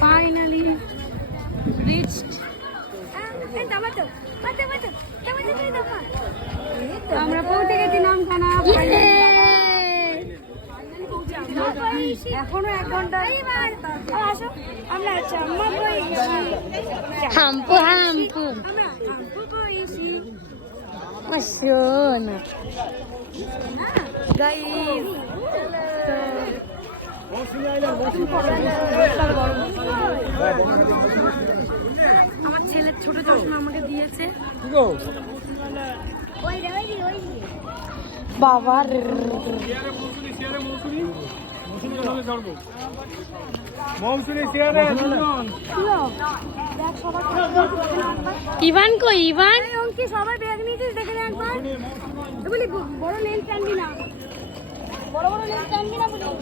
Finally reached আমরা পৌঁছে গেছি নামখানা। এখনও এক ঘণ্টা। আসো। আমরা বইছি হাম্পু হাম্পু আমরা আমার ছেলের ছোট চশমা আমাকে দিয়েছে। বাবার ইভান কই ইভান? সবাই ব্যাগ নিয়েছিস দেখে একবার। বড় আনবি না। বড় বড় লেন্স আনবি না বলি